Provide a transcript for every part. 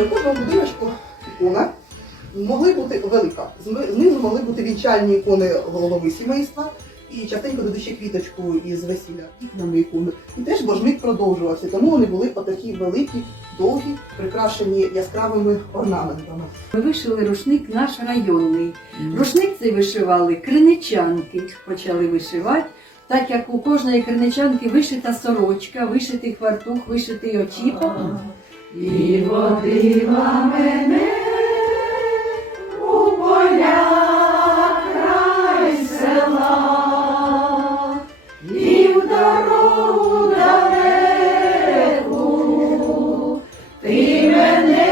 Отже, в кожному будиночку ікона могли бути велика. Знизу могли бути вінчальні ікони голови сімейства і частенько додаючи квіточку із весілля вікнами ікони. І теж божник продовжувався, тому вони були отакі великі, довгі, прикрашені яскравими орнаментами. Ми вишили рушник наш районний. Рушник цей вишивали криничанки, почали вишивати. Так як у кожної криничанки вишита сорочка, вишитий хвартух, вишитий очіпок і водила мене у поля край села, і в дорогу далеку ти мене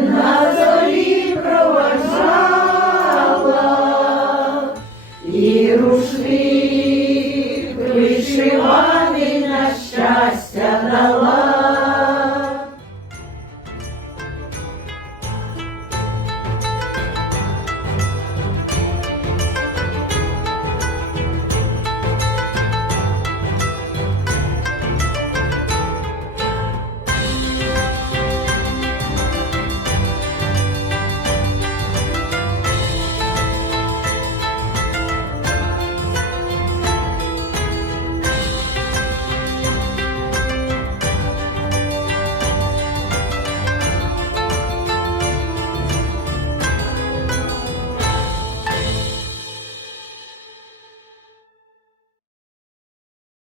на зорі проважала, і рушник на щастя.